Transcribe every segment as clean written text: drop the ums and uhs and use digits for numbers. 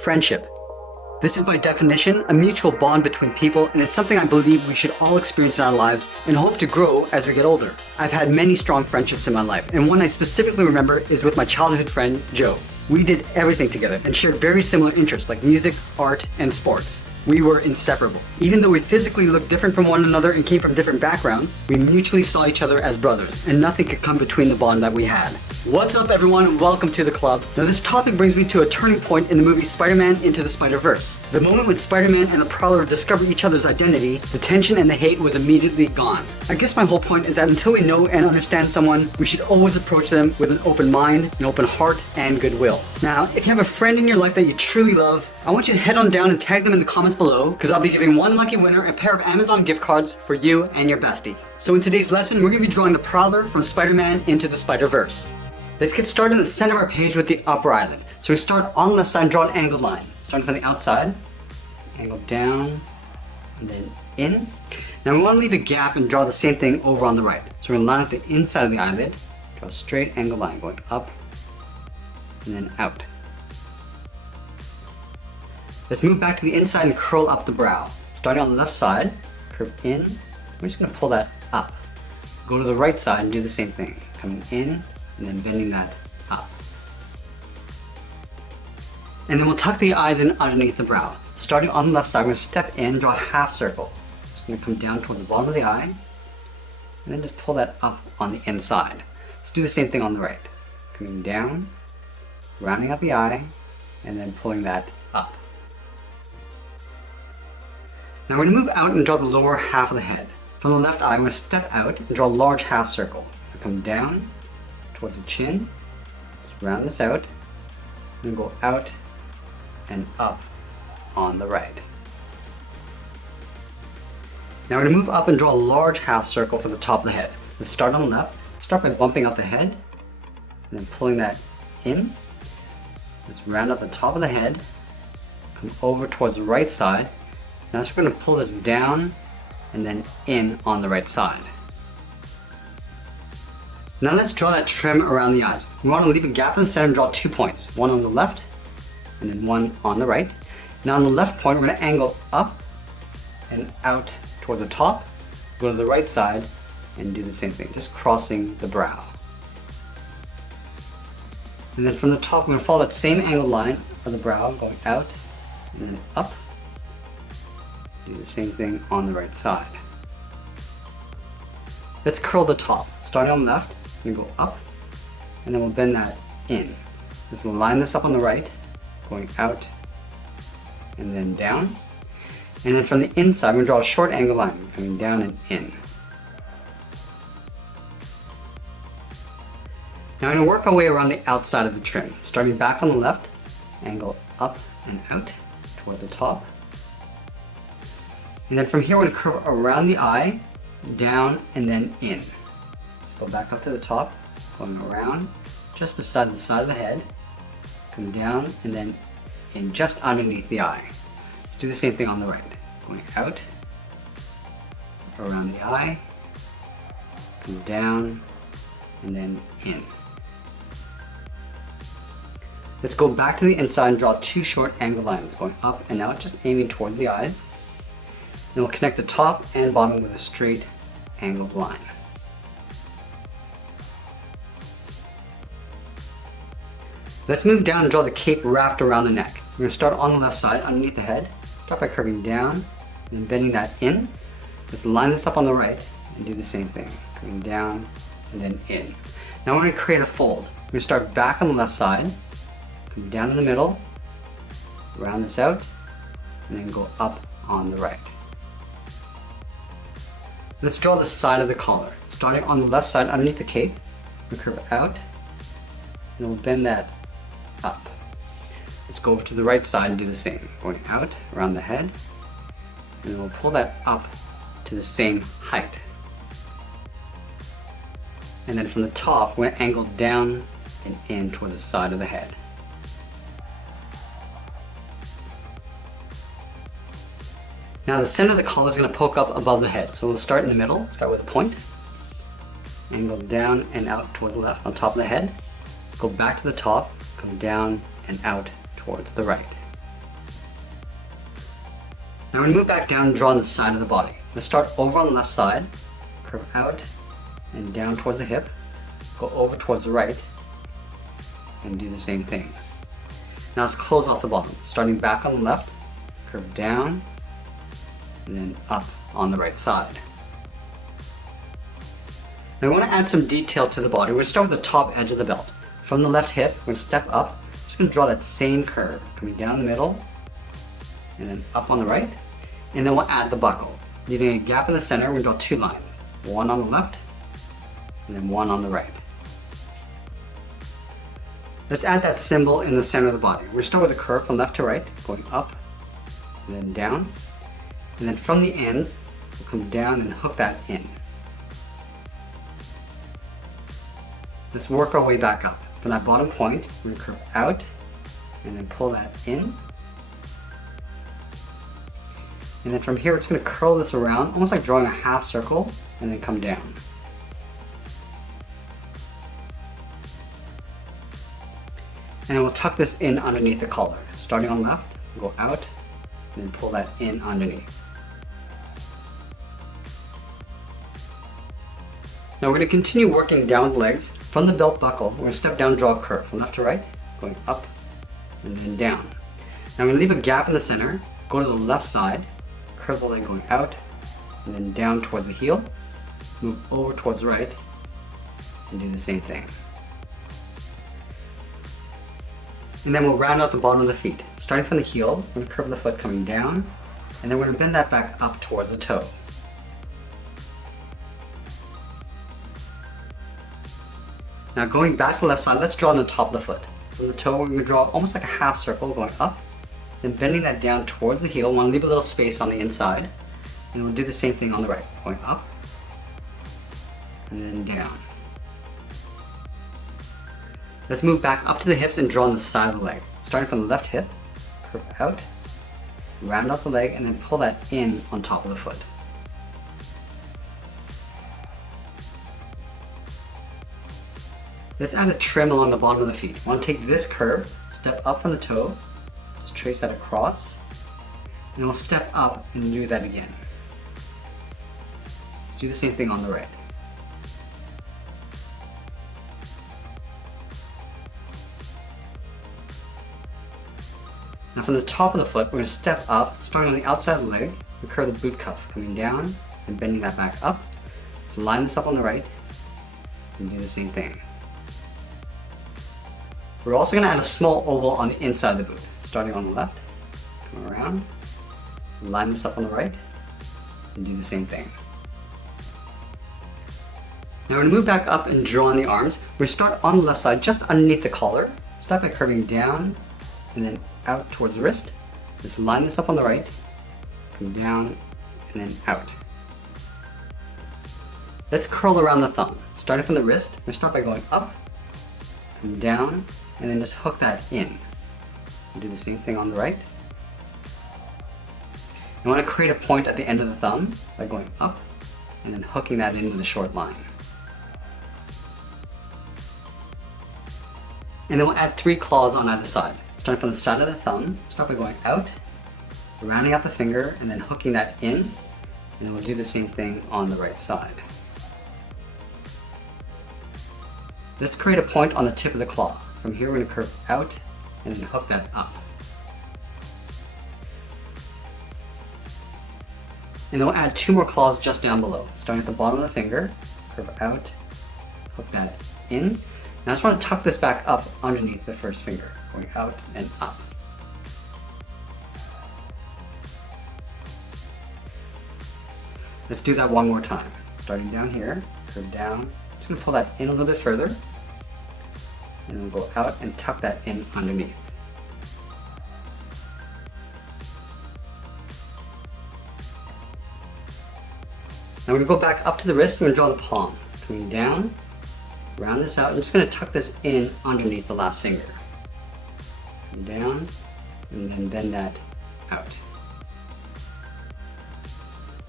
Friendship. This is by definition a mutual bond between people, and it's something I believe we should all experience in our lives and hope to grow as we get older. I've had many strong friendships in my life, and one I specifically remember is with my childhood friend, Joe. We did everything together and shared very similar interests like music, art, and sports. We were inseparable. Even though we physically looked different from one another and came from different backgrounds, we mutually saw each other as brothers, and nothing could come between the bond that we had. What's up, everyone? Welcome to the club. Now, this topic brings me to a turning point in the movie Spider-Man Into the Spider-Verse. The moment when Spider-Man and the Prowler discover each other's identity, the tension and the hate was immediately gone. I guess my whole point is that until we know and understand someone, we should always approach them with an open mind, an open heart, and goodwill. Now, if you have a friend in your life that you truly love, I want you to head on down and tag them in the comments below, because I'll be giving one lucky winner a pair of Amazon gift cards for you and your bestie. So in today's lesson, we're going to be drawing the Prowler from Spider-Man Into the Spider-Verse. Let's get started in the center of our page with the upper eyelid. So we start on the left side and draw an angled line. Starting from the outside, angle down, and then in. Now we want to leave a gap and draw the same thing over on the right. So we're going to line up the inside of the eyelid, draw a straight angled line going up, and then out. Let's move back to the inside and curl up the brow. Starting on the left side, curve in. We're just going to pull that up. Go to the right side and do the same thing. Coming in and then bending that up. And then we'll tuck the eyes in underneath the brow. Starting on the left side, we're going to step in, draw a half circle. Just going to come down toward the bottom of the eye, and then just pull that up on the inside. Let's do the same thing on the right. Coming down, rounding out the eye, and then pulling that up. Now we're going to move out and draw the lower half of the head. From the left eye, I'm going to step out and draw a large half circle. Come down towards the chin, just round this out, and go out and up on the right. Now we're going to move up and draw a large half circle for the top of the head. Let's start on the left. Start by bumping out the head, and then pulling that in. Let's round up the top of the head, come over towards the right side. Now we're going to pull this down and then in on the right side. Now let's draw that trim around the eyes. We want to leave a gap in the center and draw 2 points. One on the left and then one on the right. Now on the left point, we're going to angle up and out towards the top. Go to the right side and do the same thing, just crossing the brow. And then from the top, we're going to follow that same angled line of the brow, going out and then up. Do the same thing on the right side. Let's curl the top. Starting on the left, we go up, and then we'll bend that in. Let's line this up on the right, going out, and then down. And then from the inside, we're going to draw a short angle line, coming down and in. Now we're going to work our way around the outside of the trim. Starting back on the left, angle up and out towards the top. And then from here, we're going to curve around the eye, down, and then in. Let's go back up to the top, going around, just beside the side of the head, come down, and then in just underneath the eye. Let's do the same thing on the right. Going out, around the eye, come down, and then in. Let's go back to the inside and draw 2 short angled lines, going up and out, just aiming towards the eyes. Then we'll connect the top and bottom with a straight angled line. Let's move down and draw the cape wrapped around the neck. We're going to start on the left side underneath the head. Start by curving down and then bending that in. Let's line this up on the right and do the same thing. Coming down and then in. Now we're going to create a fold. We're going to start back on the left side, come down in the middle, round this out, and then go up on the right. Let's draw the side of the collar. Starting on the left side underneath the cape, we curve out, and we'll bend that up. Let's go over to the right side and do the same. Going out, around the head, and then we'll pull that up to the same height. And then from the top, we're going to angle down and in toward the side of the head. Now the center of the collar is going to poke up above the head, so we'll start in the middle, start with a point, angle down and out toward the left on top of the head, go back to the top, come down and out towards the right. Now we're going to move back down and draw on the side of the body. Let's start over on the left side, curve out and down towards the hip, go over towards the right, and do the same thing. Now let's close off the bottom. Starting back on the left, curve down, and then up on the right side. Now we want to add some detail to the body. We're going to start with the top edge of the belt. From the left hip, we're going to step up. We're just going to draw that same curve, coming down the middle, and then up on the right. And then we'll add the buckle. Leaving a gap in the center, we're going to draw two lines. One on the left, and then one on the right. Let's add that symbol in the center of the body. We're going to start with a curve from left to right, going up, and then down. And then from the ends, we'll come down and hook that in. Let's work our way back up. From that bottom point, we're going to curve out and then pull that in. And then from here, it's going to curl this around, almost like drawing a half circle, and then come down. And then we'll tuck this in underneath the collar. Starting on left, go out, and then pull that in underneath. Now we're going to continue working down with legs. From the belt buckle, we're going to step down and draw a curve from left to right, going up and then down. Now we're going to leave a gap in the center, go to the left side, curve the leg going out and then down towards the heel, move over towards the right, and do the same thing. And then we'll round out the bottom of the feet. Starting from the heel, we're going to curve the foot coming down, and then we're going to bend that back up towards the toe. Now going back to the left side, let's draw on the top of the foot. From the toe, we're going to draw almost like a half circle going up, then bending that down towards the heel. We want to leave a little space on the inside, and we'll do the same thing on the right, going up and then down. Let's move back up to the hips and draw on the side of the leg. Starting from the left hip, curve out, round out the leg, and then pull that in on top of the foot. Let's add a trim along the bottom of the feet. We want to take this curve, step up from the toe, just trace that across, and we'll step up and do that again. Let's do the same thing on the right. Now from the top of the foot, we're going to step up, starting on the outside of the leg, we curve the boot cuff, coming down and bending that back up. Let's line this up on the right and do the same thing. We're also going to add a small oval on the inside of the boot. Starting on the left, come around, line this up on the right, and do the same thing. Now we're going to move back up and draw on the arms. We're going to start on the left side, just underneath the collar. Start by curving down and then out towards the wrist. Let's line this up on the right, come down, and then out. Let's curl around the thumb. Starting from the wrist, we're going to start by going up, come down, and then just hook that in. Do the same thing on the right. You want to create a point at the end of the thumb by going up and then hooking that into the short line. And then we'll add 3 claws on either side. Starting from the side of the thumb, start by going out, rounding out the finger, and then hooking that in. And then we'll do the same thing on the right side. Let's create a point on the tip of the claw. From here, we're going to curve out and then hook that up. And then we'll add 2 more claws just down below. Starting at the bottom of the finger, curve out, hook that in. Now I just want to tuck this back up underneath the first finger, going out and up. Let's do that one more time. Starting down here, curve down. Just going to pull that in a little bit further. And then we'll go out and tuck that in underneath. Now we're going to go back up to the wrist. We're going to draw the palm. Coming down, round this out. I'm just going to tuck this in underneath the last finger. Come down, and then bend that out.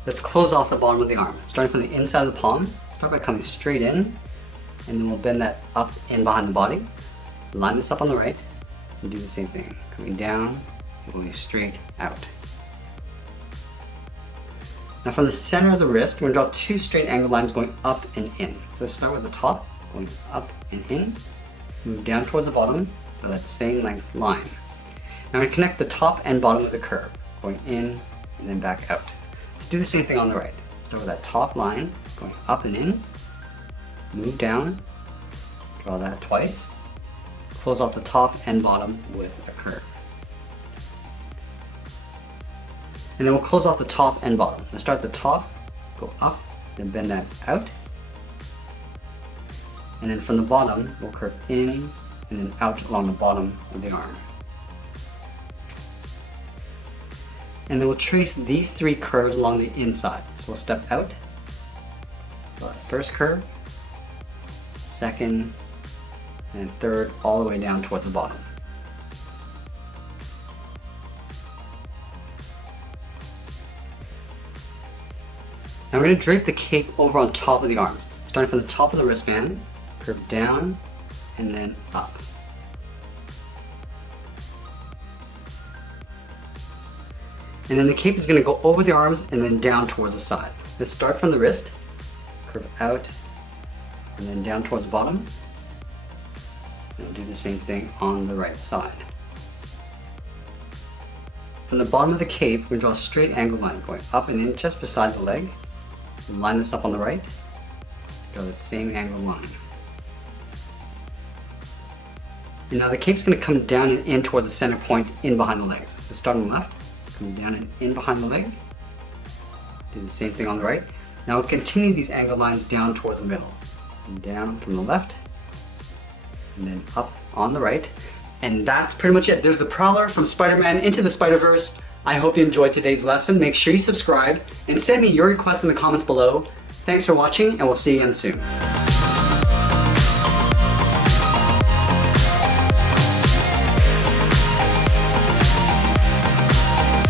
Let's close off the bottom of the arm. Starting from the inside of the palm, start by coming straight in, and then we'll bend that up in behind the body. Line this up on the right, and do the same thing. Coming down, and going straight out. Now from the center of the wrist, we're going to draw two straight angled lines going up and in. So let's start with the top, going up and in, move down towards the bottom for that same length line. Now we're going to connect the top and bottom of the curve, going in and then back out. Let's do the same thing on the right. Start with that top line, going up and in, move down, draw that twice, close off the top and bottom with a curve. And then we'll close off the top and bottom. Let's start at the top, go up, then bend that out. And then from the bottom, we'll curve in and then out along the bottom of the arm. And then we'll trace these three curves along the inside. So we'll step out, first curve, second, and third, all the way down towards the bottom. Now we're going to drape the cape over on top of the arms, starting from the top of the wristband, curve down, and then up. And then the cape is going to go over the arms and then down towards the side. Let's start from the wrist, curve out, and then down towards the bottom. And we'll do the same thing on the right side. From the bottom of the cape, we're going to draw a straight angled line going up and in just beside the leg. We'll line this up on the right, draw that same angled line. And now the cape's going to come down and in towards the center point in behind the legs. Let's start on the left, come down and in behind the leg. Do the same thing on the right. Now we'll continue these angled lines down towards the middle. And down from the left, and then up on the right. And that's pretty much it. There's the Prowler from Spider-Man Into the Spider-Verse. I hope you enjoyed today's lesson. Make sure you subscribe and send me your requests in the comments below. Thanks for watching, and we'll see you again soon.